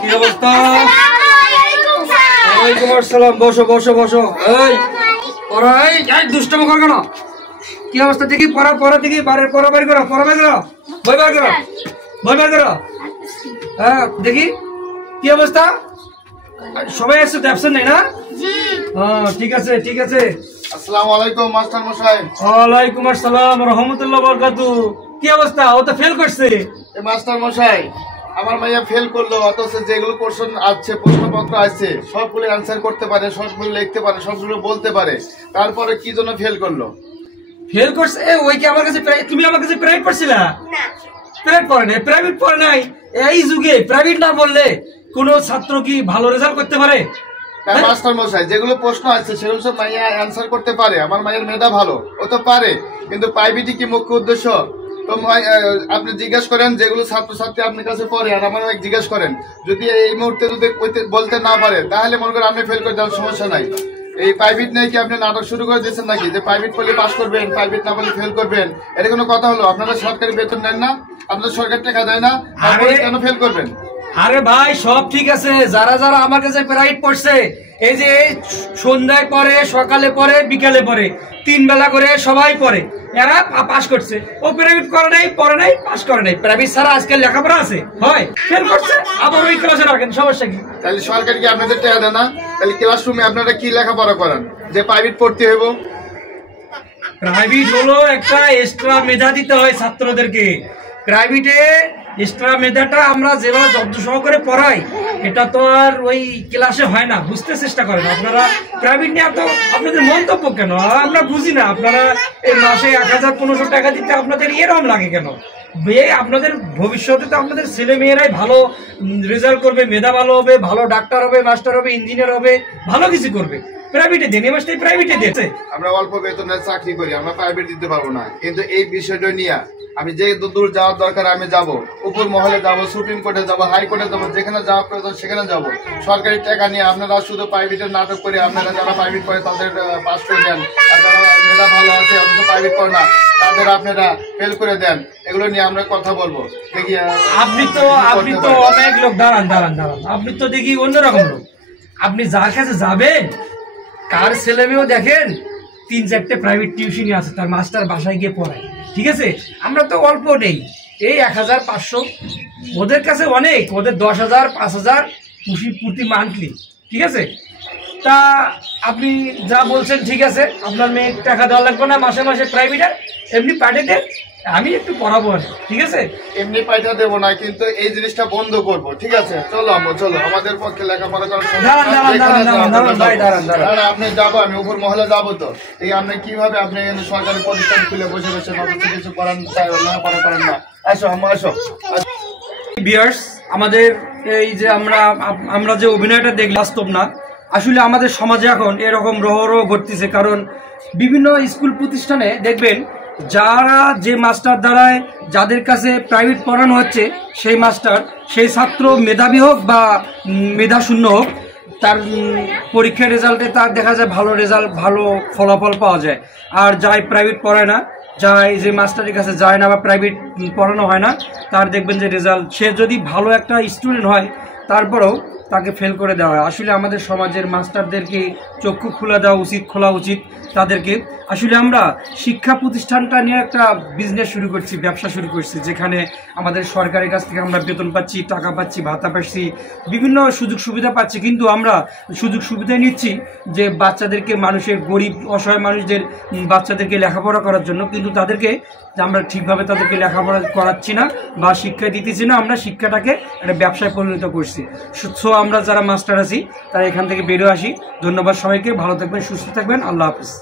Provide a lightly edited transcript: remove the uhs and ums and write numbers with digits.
কি অবস্থা? ওয়ালাইকুম আসসালাম। বসো বসো বসো। এই পড়া, এই দুষ্টমি কর কেন? কি অবস্থা দেখি? পড়া পড়া দেখি, পড়া বের করো, পড়া বের করো, বই বের করো, বই বের করো। হ্যাঁ দেখি কি অবস্থা? সবাই আসছে তো, অ্যাবসেন্ট নেই না? হ্যাঁ ঠিক আছে ঠিক আছে। আসসালামু আলাইকুম মাস্টার মশাই। ওয়ালাইকুম আসসালাম রাহমাতুল্লাহ বারাকাতুহু। কি অবস্থা? ও তো ফেল করছে। মাস্টার মশাই, আমার মাইয়া ফেল করলো, অথচ যেগুলো কোশ্চেন আছে, প্রশ্নপত্র আছে, সবগুলো অ্যান্সার করতে পারে, সবগুলো লিখতে পারে, সবগুলো বলতে পারে, তারপরে কি জন্য ফেল করলো? ফেল করছে? ওই কি আমার কাছে তুমি আমার কাছে প্রাইভেট পড়ছিলা? না, প্রাইভেট পড়ে নাই, প্রাইভেট পড়ে নাই। এই যুগে প্রাইভেট না বললে কোন ছাত্র কি ভালো রেজাল্ট করতে পারে? মাস্টার মশাই, যেগুলো প্রশ্ন আছে সেগুলো সব মাইয়া অ্যান্সার করতে পারে। আমার মায়ের মেধা ভালো, ও তো পারে, কিন্তু প্রাইভেটই কি মুখ্য উদ্দেশ্য? তো আপনি জিজ্ঞেস করেন যেগুলো ছাত্রছাত্রী আপনার কাছে পড়ে, আর আমার জিজ্ঞেস করেন, যদি এই মুহূর্তে যদি বলতে না পারে, তাহলে মনে করেন আপনি ফেল করে দেওয়ার সমস্যা নাই। এই প্রাইভেট নেই কি আপনি নাটক শুরু করে দিয়েছেন নাকি, যে প্রাইভেট পড়লে পাস করবেন, প্রাইভেট না পড়লে ফেল করবেন? এটা কোনো কথা হলো? আপনারা সরকারি বেতন নেন না? আপনাদের সরকার টাকা দেয় না? তারপরে কেন ফেল করবেন? আরে ভাই সব ঠিক আছে, যারা যারা আমার কাছে প্রাইভেট পড়ছে, এই যে সন্ধ্যায় পড়ে, সকালে পড়ে, বিকালে পড়ে, 3 বেলা করে সবাই পড়ে, এরা পাস করছে। ও প্রাইভেট করে নাই, পড়ে নাই, পাস করে নাই। প্রাইভেট ছাড়া আজকাল লেখাপড়া আছে হয়? ফেল করছে, আবার ওই ক্লাসে রাখেন, সমস্যা কি? তাহলে সরকার কি আপনাদের টাকা দেয় না? তাহলে ক্লাসরুমে আপনারা কি লেখাপড়া করান যে প্রাইভেট পড়তে হইব? প্রাইভেট হলো একটা এক্সট্রা মেধা দিতে হয় ছাত্রদেরকে। প্রাইভেটে এক্সট্রা মেধাটা আমরা যেভাবে যত্ন সহকারে পড়াই, এটা তো আর ওই ক্লাসে হয় না। বুঝতে চেষ্টা করেন আপনারা। প্রাইভেট নিয়ে এত আপনাদের মন্তব্য কেন? আমরা বুঝি না। আপনারা এই মাসে 1000-1500 টাকা দিতে আপনাদের এরকম লাগে কেন? আপনাদের ভবিষ্যতে তো আপনাদের ছেলে মেয়েরাই ভালো রেজাল্ট করবে, মেধা ভালো হবে, ভালো ডাক্তার হবে, মাস্টার হবে, ইঞ্জিনিয়ার হবে, ভালো কিছু করবে। প্রাইভেটে দেন, এই মাসটাই প্রাইভেটে দিয়েছে। আমরা অল্প বেতনের চাকরি করি, আমরা প্রাইভেট দিতে পারবো না। কিন্তু এই বিষয়টা নিয়ে আমি যে দূর যাওয়ার দরকার আমি যাব, উপর মহলে যাব, সুপ্রিম কোর্টে যাব, হাইকোর্টে যাব, যেখানে যাওয়া প্রয়োজন সেখানে যাব। সরকারি টাকা নিয়ে আপনারা শুধু প্রাইভেটের নাটক করে, আপনারা যারা প্রাইভেট করে তাদের পাস করে দেন, আর যারা মেধা ভালো আছে অথচ প্রাইভেট করে না, তাদের আপনারা ফেল করে দেন। এগুলো নিয়ে আমরা কথা বলবো। দেখি আপনি তো অনেক লোক, দাঁড়ান দাঁড়ান দাঁড়ান, আপনি তো দেখি অন্যরকম লোক। আপনি যার কাছে যাবেন, কার ছেলে মেয়েও দেখেন 3-4টে প্রাইভেট টিউশনই আছে, তার মাস্টার বাসায় গিয়ে পড়ায়। ঠিক আছে, আমরা তো অল্প নেই, এই 1500, ওদের কাছে অনেক, ওদের 10,000, 5,000 প্রতি মান্থলি। ঠিক আছে, তা আপনি যা বলছেন ঠিক আছে, আপনার মেয়ে টাকা দেওয়া লাগবে না মাসে মাসে প্রাইভেটে, এমনি পাঠিয়ে আমি একটু পড়াবো। ঠিক আছে, এমনি পাইটা দেবো না, কিন্তু এই জিনিসটা বন্ধ করবো। ঠিক আছে, চলো চলো, আমাদের পক্ষে লেখাপড়া করার আপনি যাবো, আমি উপর মহলে যাবো। তো এই আপনি কিভাবে আপনি সরকারি প্রতিষ্ঠান খুলে বসে বসে কিছু করান লেখাপড়া করেন না? আসো আসো। ভিউয়ার্স, আমাদের এই যে আমরা যে অভিনয়টা দেখলাম বাস্তব না। আসলে আমাদের সমাজে এখন এরকম রহরহ ঘটতেছে, কারণ বিভিন্ন স্কুল প্রতিষ্ঠানে দেখবেন যারা যে মাস্টার দ্বারায় যাদের কাছে প্রাইভেট পড়ানো হচ্ছে, সেই মাস্টার, সেই ছাত্র মেধাবী হোক বা মেধা শূন্য হোক, তার পরীক্ষার রেজাল্টে তার দেখা যায় ভালো রেজাল্ট, ভালো ফলাফল পাওয়া যায়। আর যাই প্রাইভেট পড়ায় না, যায় যে মাস্টারের কাছে যায় না বা প্রাইভেট পড়ানো হয় না, তার দেখবেন যে রেজাল্ট, সে যদি ভালো একটা স্টুডেন্ট হয় তারপরেও তাকে ফেল করে দেওয়া হয়। আসলে আমাদের সমাজের মাস্টারদেরকে চক্ষু খোলা উচিত তাদেরকে। আসলে আমরা শিক্ষা প্রতিষ্ঠানটা নিয়ে একটা বিজনেস শুরু করছি, ব্যবসা শুরু করছি, যেখানে আমাদের সরকারের কাছ থেকে আমরা বেতন পাচ্ছি, টাকা পাচ্ছি, ভাতা পাচ্ছি, বিভিন্ন সুযোগ সুবিধা পাচ্ছি, কিন্তু আমরা সুযোগ সুবিধা নিচ্ছি যে বাচ্চাদেরকে, মানুষের গরিব অসহায় মানুষদের বাচ্চাদেরকে লেখাপড়া করার জন্য, কিন্তু তাদেরকে আমরা ঠিকভাবে তাদেরকে লেখাপড়া করাচ্ছি না বা শিক্ষা দিতেছি না। আমরা শিক্ষাটাকে একটা ব্যবসায় পরিণত করছি। সো আমরা যারা মাস্টার আছি তারা এখান থেকে বেরো আসি। ধন্যবাদ সবাইকে, ভালো থাকবেন, সুস্থ থাকবেন, আল্লাহ হাফিজ।